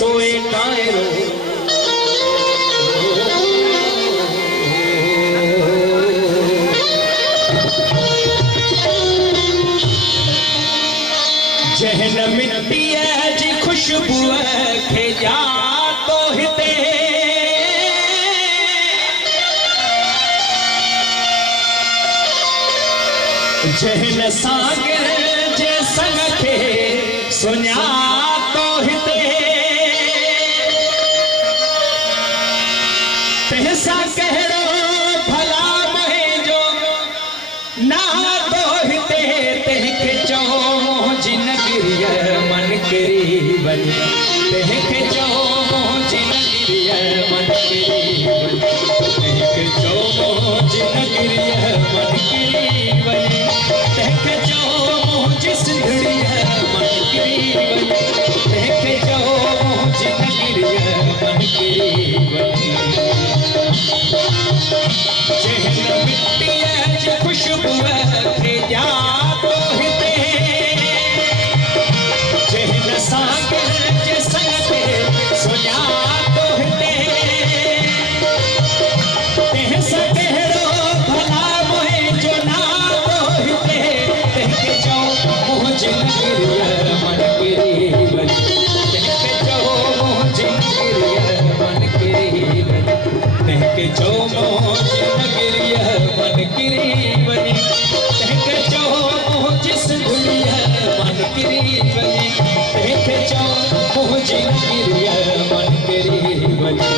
सोए कायरो जहन मिट्टी जी खुशबू खे जा तो हिते जहन सागर जे संग खे सुञा तो हिते तंहिंसा कहिड़ो भला मुंहिंजो ना तो हिते तंहिंखे चओ मुंहिंजी नगरीअ मन किरी वञे तंहिंखे चओ मुंहिंजी नगरीअ मन किरी वञे तंहिंखे चओ मुंहिंजी नगरीअ मन किरी वञे तंहिंखे चओ मुंहिंजी सिंधड़ीअ मन किरी वञे तंहिंखे चओ मुंहिंजी नगरीअ मन किरी वञे जहन मिट्टीअ जी खुशबूअ खे जा तो हिते जहन सागर जे संग ते सुञा तो हिते तंहिंसां कहिड़ो भला मुंहिंजो नातो हिते तंहिंखे चओ मुंहिंजी नगरीअ मन किरी वञे तंहिंखे चओ मुंहिंजी नगरीअ मन किरी वञे तंहिंखे चओ मुंहिंजी नगरीअ मन किरी वञे तंहिंखे चओ मुंहिंजी सिंधड़ीअ मन किरी वञे तंहिंखे चओ मुंहिंजी नगरीअ मन किरी वञे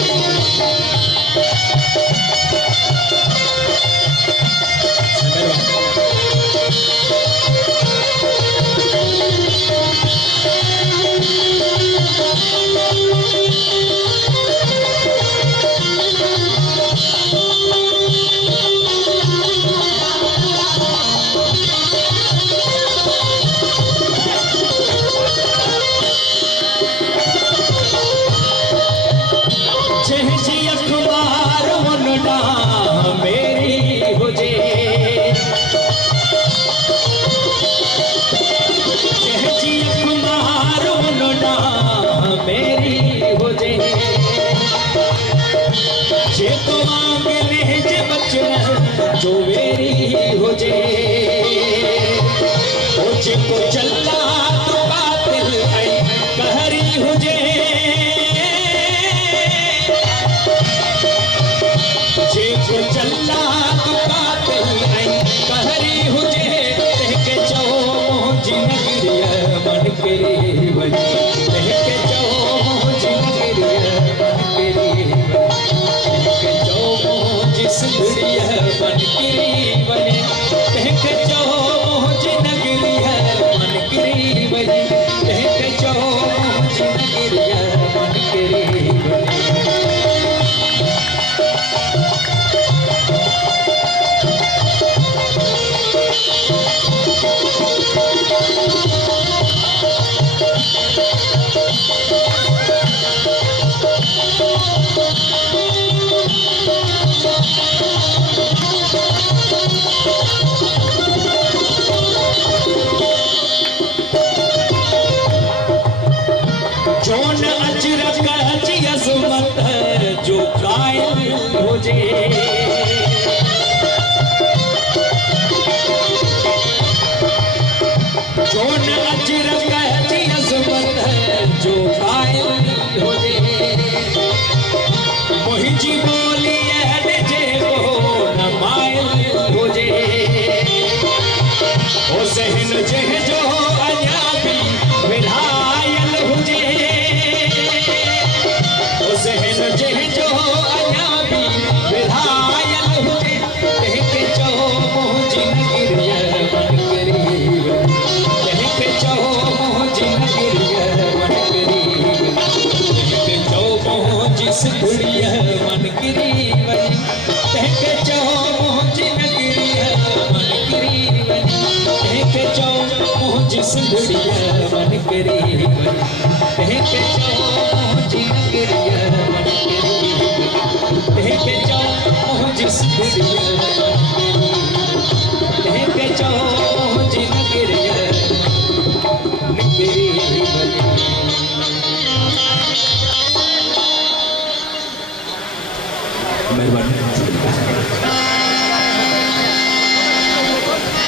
महिरबानी।